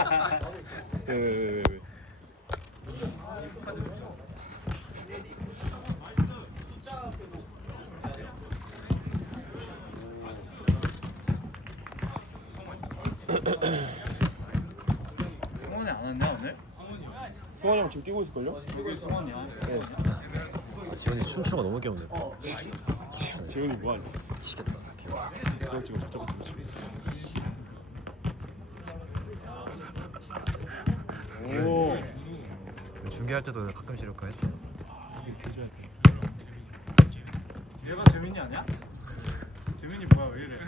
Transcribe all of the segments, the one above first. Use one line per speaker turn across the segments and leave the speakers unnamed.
왜.
승원이 안 왔냐 오늘?
승환이 형 지금 뛰고 있을걸요?
여기 승원이야.
네.
아, 지원이 춤추는 거 너무 귀엽네.
재훈이 뭐하냐?
미치겠다. 귀여워.
저거 찍고 저거 찍고. 오.
중계할 때도 가끔씩 이렇게 했죠.
얘가 재민이 아니야? 재민이 뭐야 왜 이래?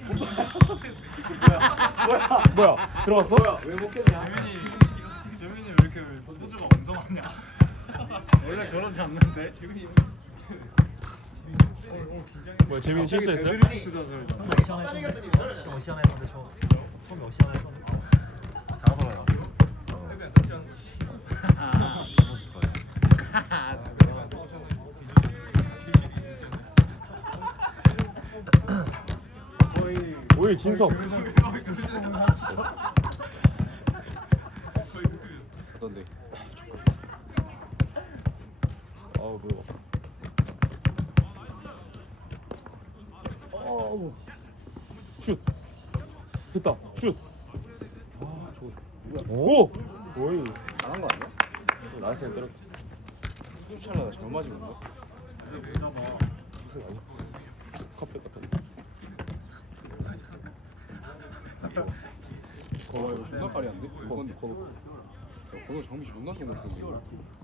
뭐야? 들어갔어?
왜 먹겠냐? 재민이 왜 이렇게 호주가 엉성하냐? 원래 저러지 않는데. 재민이
뭐야 재민이 실수했어요?
드리프트 전설이다.
좀 어시원했는데 처음에 어시원해서 잘하더라고요. 너무 좋더라고요.
오이 진석.
어떤데?
아우 매워. 어우. 슛. 됐다. 슛. 아 좋아. 오. 오이.
잘한 거 아니야?
나이스에 때렸지.
수찰라다 잘 맞은 건가? 왜 잡아?
무슨 아니야? 카페 같은.
와 이거 존나 까리한데? 건우 장비 존나 좋은 거 쓰고.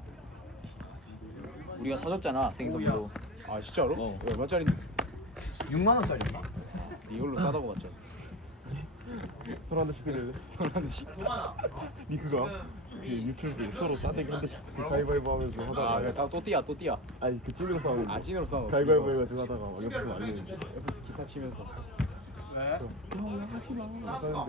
우리가 사줬잖아 생선으로.
아 진짜로?
어.
얼마짜린데?
6만 원짜리였나?
이걸로 싸다고 봤잖아.
서로 한 대씩 때릴래?
서로 한 대씩.
니 그거 그 유튜브에 서로 싸대기 한 대씩 그 가위바위보 하면서 하다가
아 그래 또 띠야 또 띠야.
아니 그 찐으로 싸우는
아 찐으로 싸워.
가위바위보 해가지고 하다가 막 옆에서 말리는데
옆에서 기타 치면서. 왜?
형 하지마 하는데
아 그래?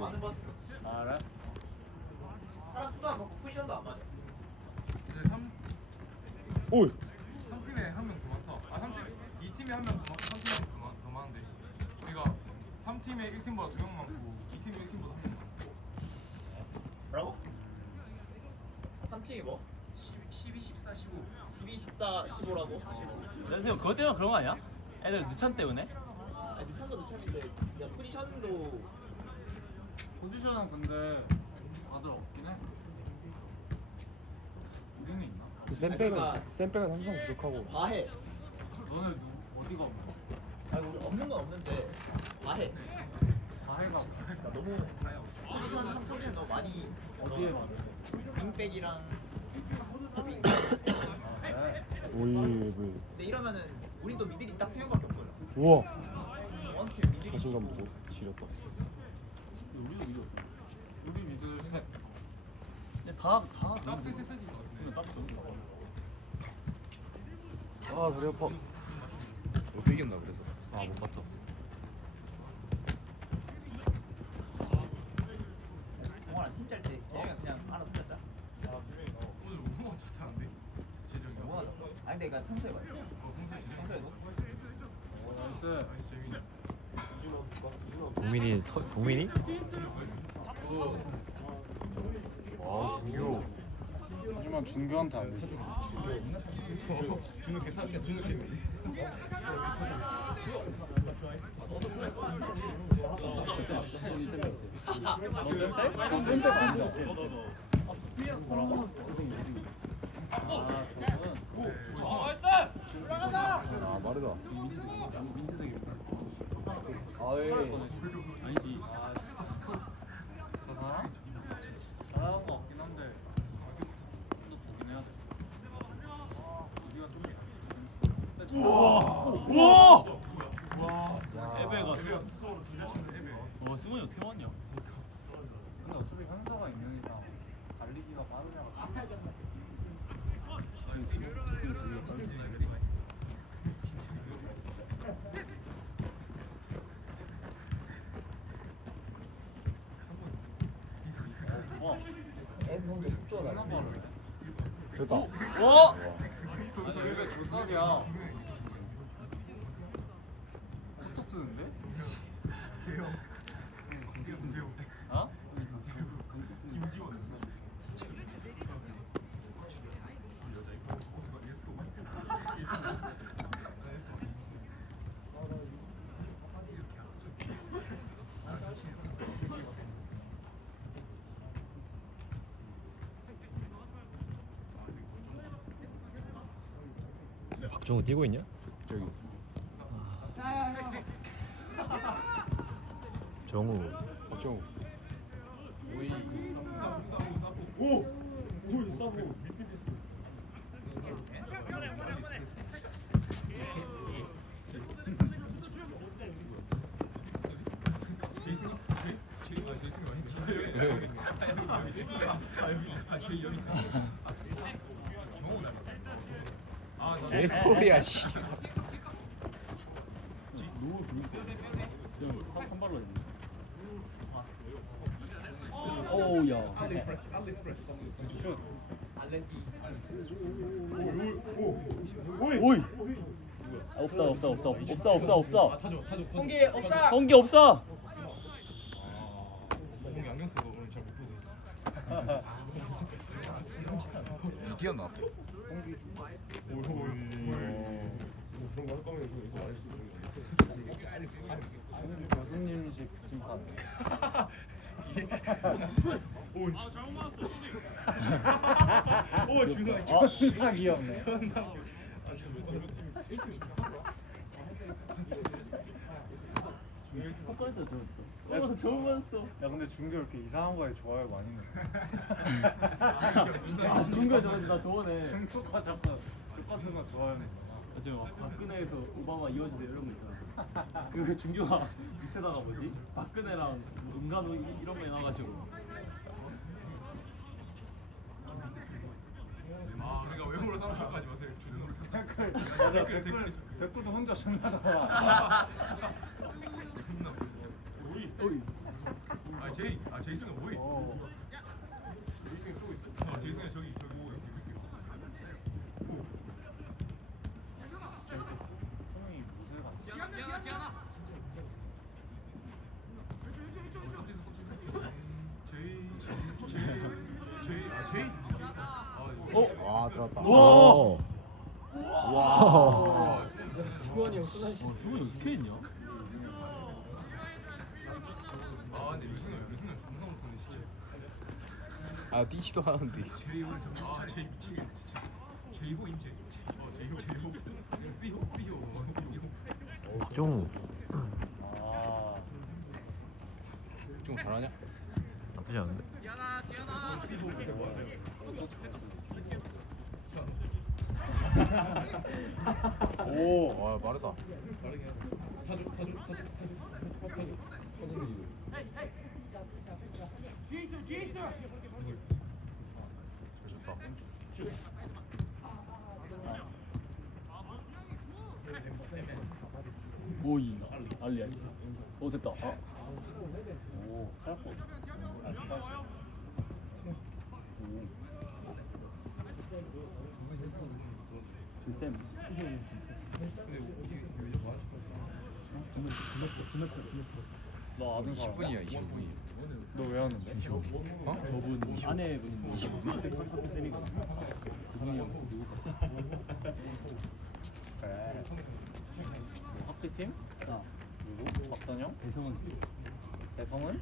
사람 수도 안 맞고 포지션도 안 맞아.
이제 3
오이
3팀에 한 명 더 많다. 아 3팀 2팀에 한 명 더 많고 3팀에 한 명 더 많은데. 그러니까 3팀에 1팀보다 2명 많고 2팀에 1팀보다 1명 많고.
뭐라고? 3팀이 뭐?
12, 14, 15.
12, 14, 15라고?
선생님 그것 때문에 그런 거 아니야? 애들 늦찬 때문에?
아니 늦참도 늦참인데 야 포지션도
포지션은 근데 다들 없긴 해. 우리는 있나?
그 쌤백은 항상 부족하고
과해.
너네 어디가 없나?
아니 우리 없는 건 없는데 과해.
다해가
그러니까 너무 포지션 한 포지션 너무 많이
어디에
넣어서 윙백이랑 윙.
그래?
오이 그
근데 이러면은 우린 또 미들이 딱 3명밖에 없거든.
우와
원팀 미들이
자신감 보고 지렸다.
우리도 미들. 우리 미들 셋.
다
딱 셋인 것 같은데.
아 다리 아파.
어떻게 이겼나 그래서. 아 못 봤죠.
동아랑 팀 짤 때 재영이가 그냥 알아 붙였자.
오늘 너무 맞췄다는데. 재정이.
너무 맞았어. 아니 근데 나 평소에 말이야.
평소에 재정이.
평소에도
나이스.
나이스 재민이.
동민이? 와 중교.
하지만 준규한테 안 되지.
준우 괜찮네. 준우 괜찮네.
쌤백 아니야? 아 마르다. 민지색이. 아예. 아니지. 아. 잘하는 거 없긴 한데. 또 보긴 해야 돼. 우리가 좀.
우와!
에베가 수소로 돌려치는 에베.
와 승원이 어떻게 왔냐?
근데 어차피 현서가 있는 이상 달리기가 빠르냐고. 와, 근데 속도가 나 빠르네.
됐다.
어?
아니 왜 조석이야? 속도 쓰는데?
재영. 지금 재영.
어?
김지원.
박정우 뛰고 있냐?
여기.
정우.
박정우. 내 소리야 씨.
한 발로 했네. 오우야. 오이. 없어. 홍기 없어. 홍기 없어.
몸이 안경 쓰고 오늘 잘못 보고.
뛰었나?
그런 거 할 거면 여기서 말할 수 있는
교수님식 심판.
오 준호.
존나 귀엽네. 처음 봤어. 야 근데 중교 이렇게 이상한 거에 좋아요 많이 내.
아 중교 나 저번에
중교가 자꾸 똑같은 거 좋아하네.
지금 박근혜에서 오바마 이어주세요 이런 거 있잖아. 그 중교가 밑에다가 뭐지? 박근혜랑 은간우 이런 거 나와가지고.
아 우리가 외모로 삼각까지 마세요. 준호.
맞아 댓글도 혼자 존나 잘하.
존나.
어이.
제이슨은 뭐해? 제이슨이 또 있어. 제이슨이 저기 보고 여기 있어.
형이 무쇠가.
제이.
아 들어왔다.
와.
와.
승원이 형 승원이 어떻게 했냐?
아 근데 유승현 존나 못하네 진짜.
아 뛰지도 않았는데.
제이 오늘 아 제이 미치겠네 진짜. 제이호 임제. 제이호. C호.
박정우.
아.
좀 잘하냐?
나쁘지 않은데?
오.
와 빠르다.
오이 알리야. 오 됐다. 아.
오. 짧고.
진짜
너 아는 사람?
10분이야 20분이.
너 왜 왔는데?
어?
저분 아내분인데 25분
그래. 합체팀?
아
누구? 박선영?
대성은
대성은?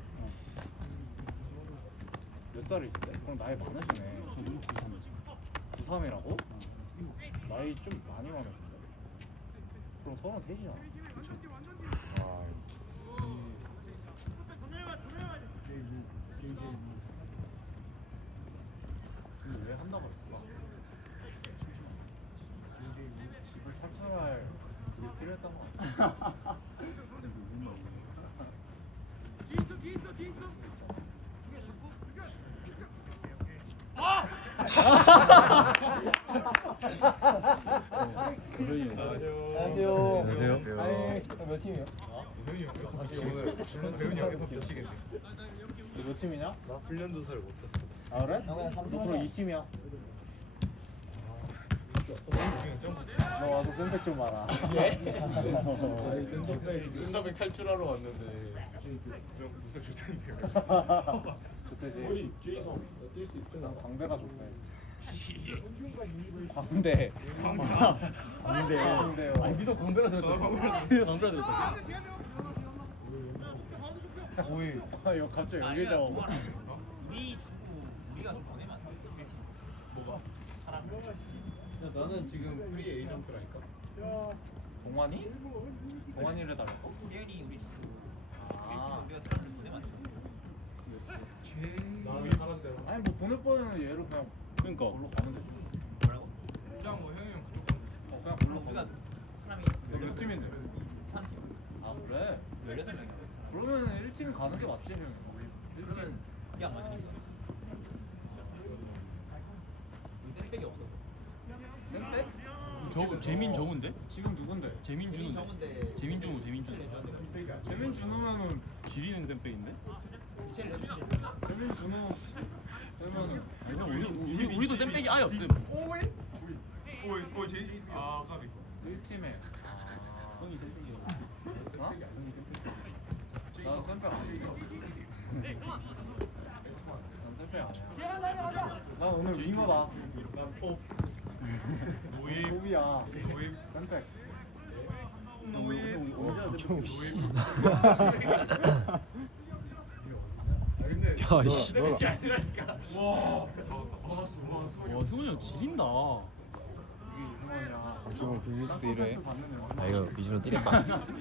몇 살이신데? 그럼 나이 많으시네. 93이라고? 나이 좀 많이 많으신데? 그럼 33이잖아.
아,
근데 왜 한다고 했어? 집을 탈출할 그게 필요했던 거 같아. 안녕하세요.
안녕하세요.
몇 팀이요?
오늘 배훈이 형이 미치겠네.
너 몇 팀이냐?
나 훈련 조사를 못했어.
아 그래? 너 그럼 2팀이야. 너 와서 센터 좀 봐라.
센터백 탈출하러 왔는데 무슨 좋던데요.
좋대지.
제이son 뛸수 있어.
난 광대가 좋대. 광대. 광대요.
아니 니도 광배라 들었다. 니도 광배라 들었다.
오이. 아 이거 갑자기 여기 잡아.
우리 주고 우리가 좀 보내면 안 돼? 뭐가? 사람.
나는 지금 프리 에이전트
밸런스라니까. 동환이? 동환이를 달랐어?
예은이 우리
아.
우리가 사람들 보내면
아니 뭐 보낼 뻔은 얘로 그냥
그러니까.
걸로 가면 되지.
뭐라고?
그냥 뭐 형이 형 그쪽
그냥 걸로
우리가
가면.
사람이
몇 팀인데?
3팀
아 그래?
16명이야.
그러면 1팀 가는 게 맞지 형. 1팀.
이게 안 맞지?
샌백이 없어.
쌤백?
저 재민 정우인데?
지금 누군데?
재민 준우인데. 재민 준우.
재민 준우면은
지리는 샌백인데?
재민 준우 되면은
아니, 우리도 샌백이 아예 없음.
오이 제이 아 까비
1팀에
형이 샌백이야.
어? 난 쌤백 안 있어. 난 쌤백 아니야. 난 오늘 윙어다.
노입
야 쌤백.
노입
야이씨.
와 승훈이 형 지린다.
이게 이승원이야.
지금 빌리스 1회.
아 이거 미주로 때렸다.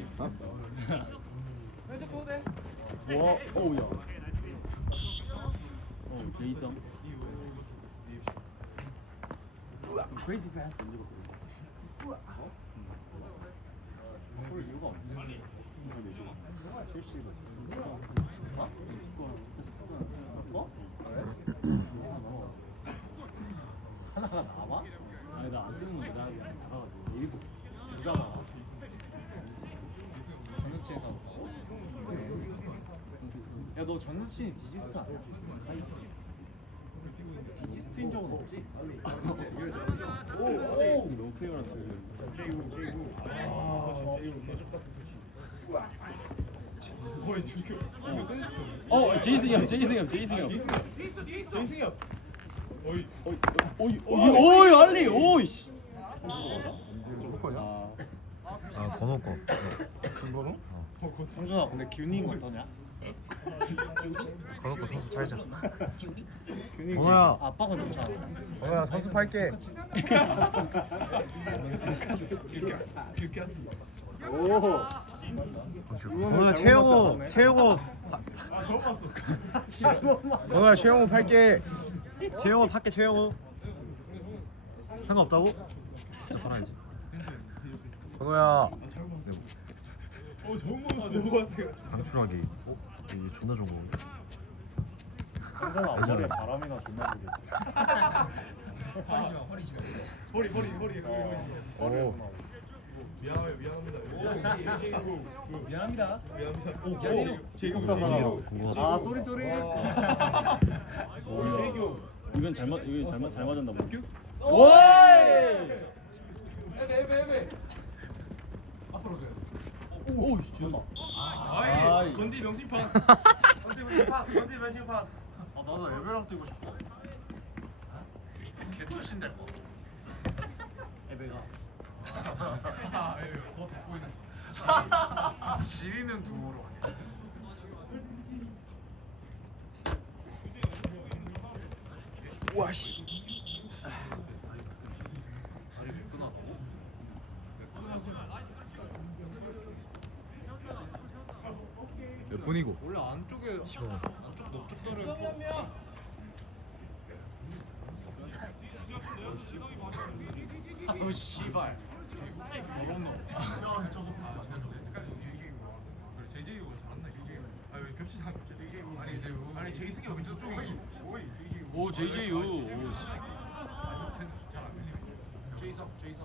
와, 어우야. 제이성. Crazy fast 언제
볼 이유가 없네. 실시가. 어? 하나가 나와?
아니 나 안 쓰는 건데 나 그냥 작아가지고 일곱.
주잖아. 전우치에서. 야 너 전우치니 디지스트 아니야? 디지스트인 적은 없지?
오 너무 페어났어.
제이승이 형.
오이 알리 오이씨.
아 건호 거.
김건우?
성준아 근데 균이인 거 어떠냐?
건호 거 선수 팔자.
균이
건호야.
아빠가 좋잖아.
건우야 선수할게.
건호야 최영호.
건우야 최영호 팔게.
최영호 팔게 최영호. 상관없다고? 진짜 팔아야지.
건우야.
방출하기. 이게 존나 좋은 거.
성준아 앞머리에 바람이나 존나 불게.
오.
미안합니다.
궁금하다.
아 쏘리.
이건 잘 맞았나 봐. 오 진짜.
아이 건디 명심판
아 나도 에베랑 뛰고 싶어. 개출신될 거.
에베가.
더 보이는
지리는 두모로 아니야.
와씨.
다리 매끈하다고?
몇 분이고?
원래 안쪽에 안쪽 넓적 다리. 어 씨발. 더러운 놈.
야 저거 패스 약간 그래 JJ 고 잘한다 JJ 아왜 겹치지 않아 아니 제이승이 여기 저쪽에
오 JJU.
잘안 밀리겠지 제이성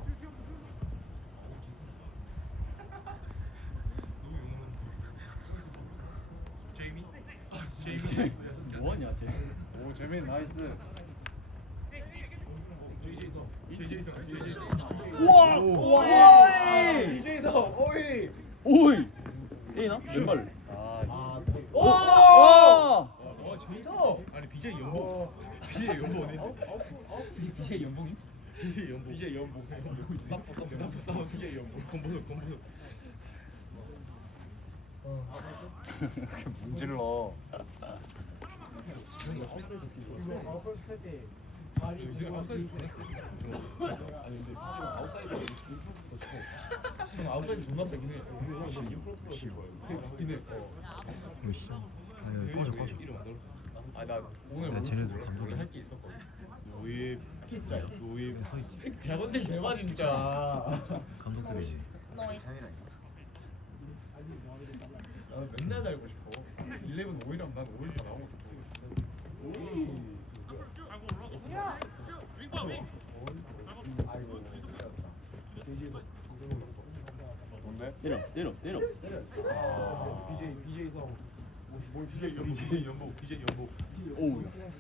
누구 용어는 제이미
뭐하냐 쟤.
오 재민 나이스.
우와. 우와.
이재성 오이.
오이. 때리나? 왼발.
아
와.
제이성 아니 BJ 연봉 BJ 연봉 어디
BJ 연봉이?
BJ 연봉 쌈 BJ 연봉 건보석
문질러.
이제 아웃사이드 존나
아니 근데 아웃사이드 아웃사이드 존나 세긴 해.
이거 씨. 아니 꺼져.
아나 오늘
야, 쟤네들 감독이
할게 있었거든. 노예 진짜 노예
서 있지.
대학원생 대박 진짜.
감독들이지.
나는 맨날 살고 싶어. 11 오일이랑 난 오일 다 나오고 싶어. 뭔데?
때려.
BJ 성. 뭘 BJ 연복 BJ 연복.
오우.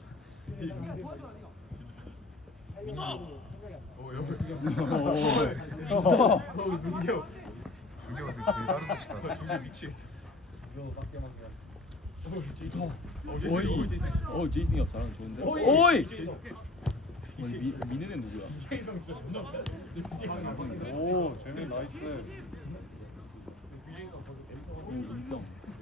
준경.
준경 무슨 다른 뜻이다.
준경 미치겠다.
오이. 제이슨이 형 잘하는 좋은데. 오이. 미는 애 누구야?
BJ성 진짜 존나.
오 재민 나이스.
인성.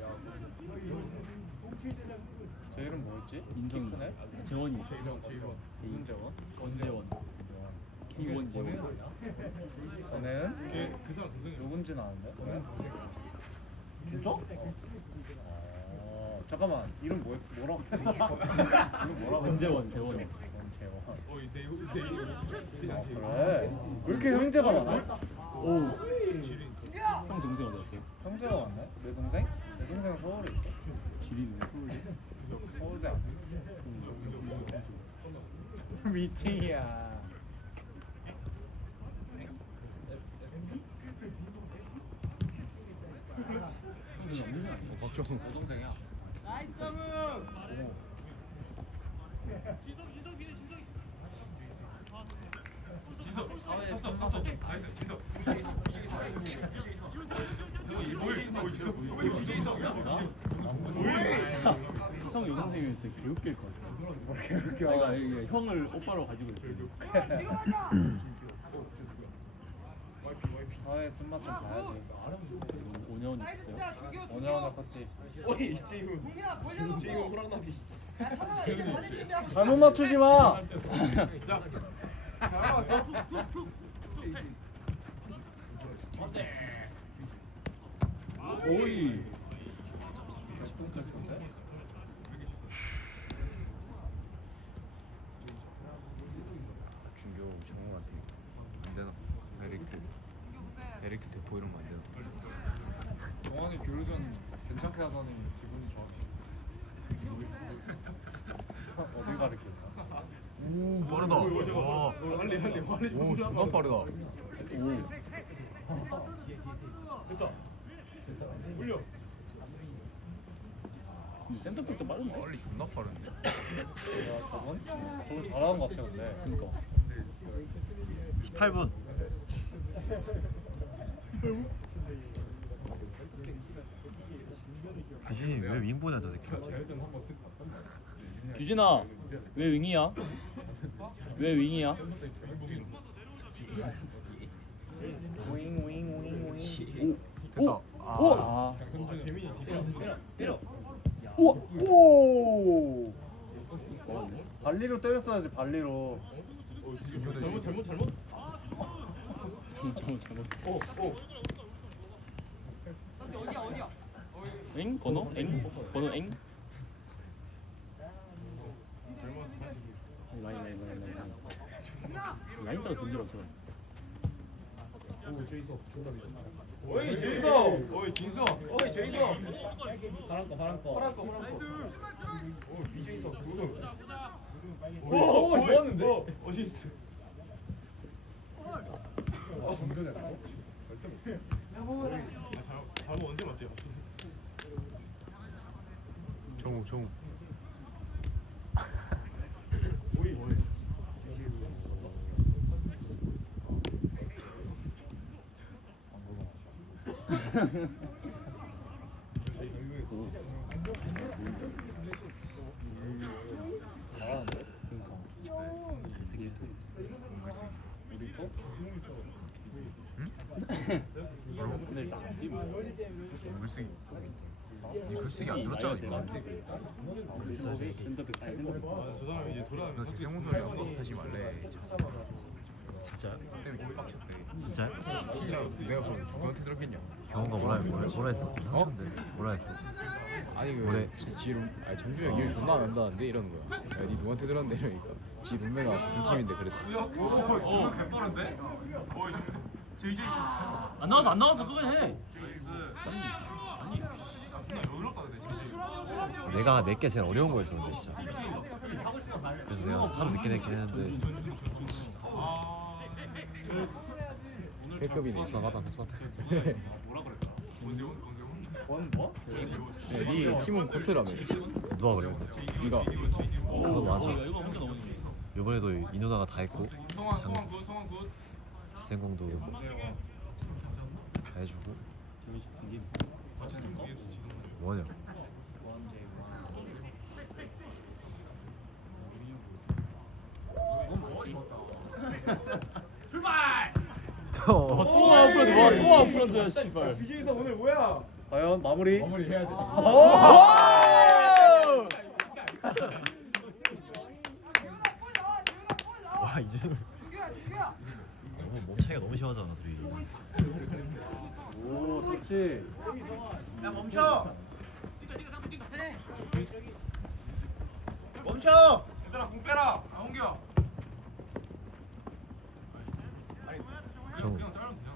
제 이름 뭐였지?
인성.
키크네?
재원이.
무슨 재원?
권재원. K1 재원.
너네는?
그 사람 동생이
누군지는 아는데? 진짜? 잠깐만 이름 뭐라고? 이름 뭐라고?
권재원 재원.
권재원.
이제
아 그래? 왜 이렇게 형제가 많아?
오. 형 동생 어디 갔어요?
형제가 많네? 내 동생? 내 동생은 서울에 있어.
지리는 서울대.
서울대 아니야? 미팅이야.
박정훈.
동생이야.
형 여동생이 진짜 개웃길 것 같아. 내가 이게 형을 오빠로 가지고 있어요.
사회 쓴맛 좀 봐야지.
5년 있어요.
5년 컸지.
야,
잘못 맞추지 마.
오이.
준교 정우한테 안 되나? 다이렉트 대포 이런 거 안 되나?
동환이 교류전 괜찮게 하더니 기분이 좋았지. 어딜 가르쳤나?
오 빠르다. 와.
빨리.
오 존나 빠르다.
오.
됐다. 올려.
센터백도 빠른데?
빨리 존나 빠른데.
야 저건 잘하는 것 같아 근데.
그러니까.
18분. 규진이 왜 윙보냐 저 새끼.
규진아, 왜 윙이야? 왜 윙이야?
윙.
됐다.
오! 아.
재민이
때려.
우와. 오. 발리로 때렸어야지 발리로.
준교 대신.
잘못.
잘못. 엥? 번호? 엥? 번호 엥? 많이. 라인 따라 던지라고.
어이 제이성. 어이 진성. 어이 제이성.
파란 거.
오 BJ성. 오 좋았는데. 어시스트. 정근해. 절대 못해. 잘못 언제 맞지?
정우.
오이.
잘하는데?
갈색이
우리 또?
응?
근데 일단 안 뛰면
물색이
니 글쓰기 안 들었잖아 지금.
저 사람 이제 돌아가면
너 재생모설이 안 버스 타지 말래.
진짜?
때문에 개 빡쳤대.
진짜?
진짜 내가 그럼 누구한테 들었겠냐?
경호가 뭐라 했어? 상처인데 뭐라 했어?
아니
뭐래?
아니 정준이 일 존나 안 한다는데 이러는 거야. 야, 니 누구한테 들었는데 이러니까 지 룸메가 같은 팀인데 그랬어.
개빠른데? JJ
안 나와서 그건 해.
아니 나 존나 여유롭다 근데 진짜
내가 내게 제일 어려운 거였었는데 진짜. 그래서 내가 하루 늦게 냈긴 했는데
B급이네.
섭섭하다 섭섭해.
뭐라 그랬다? 권재원?
뭐?
니 팀은 코트라며.
누가 그래?
니가.
그거 맞아.
이거 혼자 너무 좋네.
이번에도 이 누나가 다 했고
성환 굿
기생공도 다 해주고
같이 좀 위에서 지성만
뭐하냐?
또 아웃프런트 와또 아웃프런트야 씨발.
BJ에서 오늘 뭐야?
과연 마무리?
마무리 해야 돼.
와 이준우 너무 몸 차이가 너무 심하잖아 둘이.
오 좋지.
야 멈춰. 멈춰.
얘들아 공 빼라 아홍기야
정
그냥 자르면 되잖아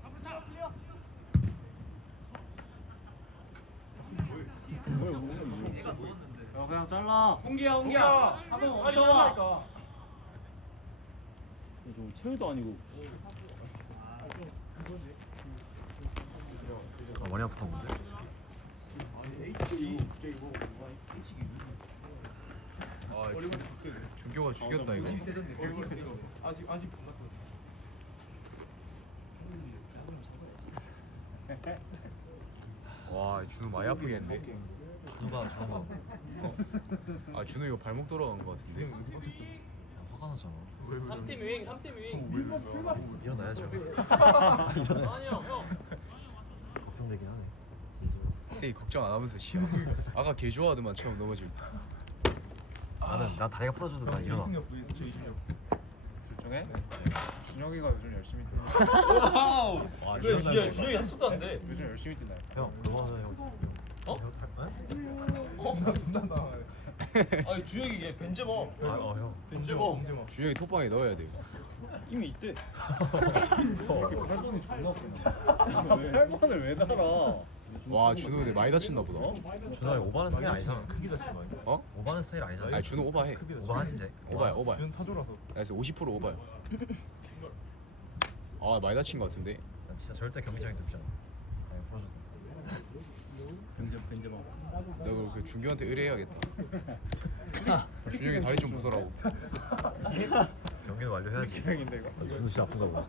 야 그냥 잘라.
홍기야 한번
빨리
멈춰.
자르라니까
저 체육도 아니고.
많이 아프던 건데?
아 준교가 죽였다 이거.
아직 겁나
와 준우 많이 아프겠는데.
준우가 저거
아 준우 이거 발목 돌아간 거 같은데.
화가 나잖아.
3팀 윙.
일어나야죠.
아니요 형.
걱정되긴 하네.
세이 걱정 안 하면서 쉬어. 아까 개 좋아하더만 처음 넘어질 때.
나 다리가 부러져도 나 일어나.
중에 준혁이가 요즘 열심히 뛰는.
와 일어나야
준영이 한숨도 안 돼.
요즘 열심히 뛰나요?
형 그거는 형.
어? 아니 준영이 얘 벤제마.
형.
벤제마.
준혁이 톡방에 넣어야 돼.
이미 있대.
8번이 존나 아프네. 8번을 왜 달아?
와 준우 근데 많이 다쳤나 보다.
준호야 오바는 스타일 아니잖아. 크기다 준호.
어?
오바는 스타일 아니잖아.
아니 준우 오바해.
오바하지 이제.
오바야 오바야.
준 타조라서
그래서 50% 오바야. 아 많이 다친 거 같은데.
난 진짜 절대 경기장에 눕지 않아. 그냥 부러졌다.
벤제마.
너 그럼 그 준규한테 의뢰해야겠다. 준혁이 다리 좀 부서라고.
경기는 완료해야지.
형인데 이거.
준호 진짜 아픈가 보다.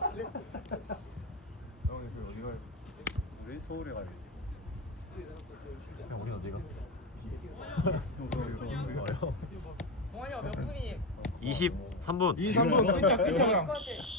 형이 그 어디 가야 돼? 우리 서울에 가야 돼.
형 우린 어디가?
동환이 형몇 분이?
23분.
23분 끝자 그냥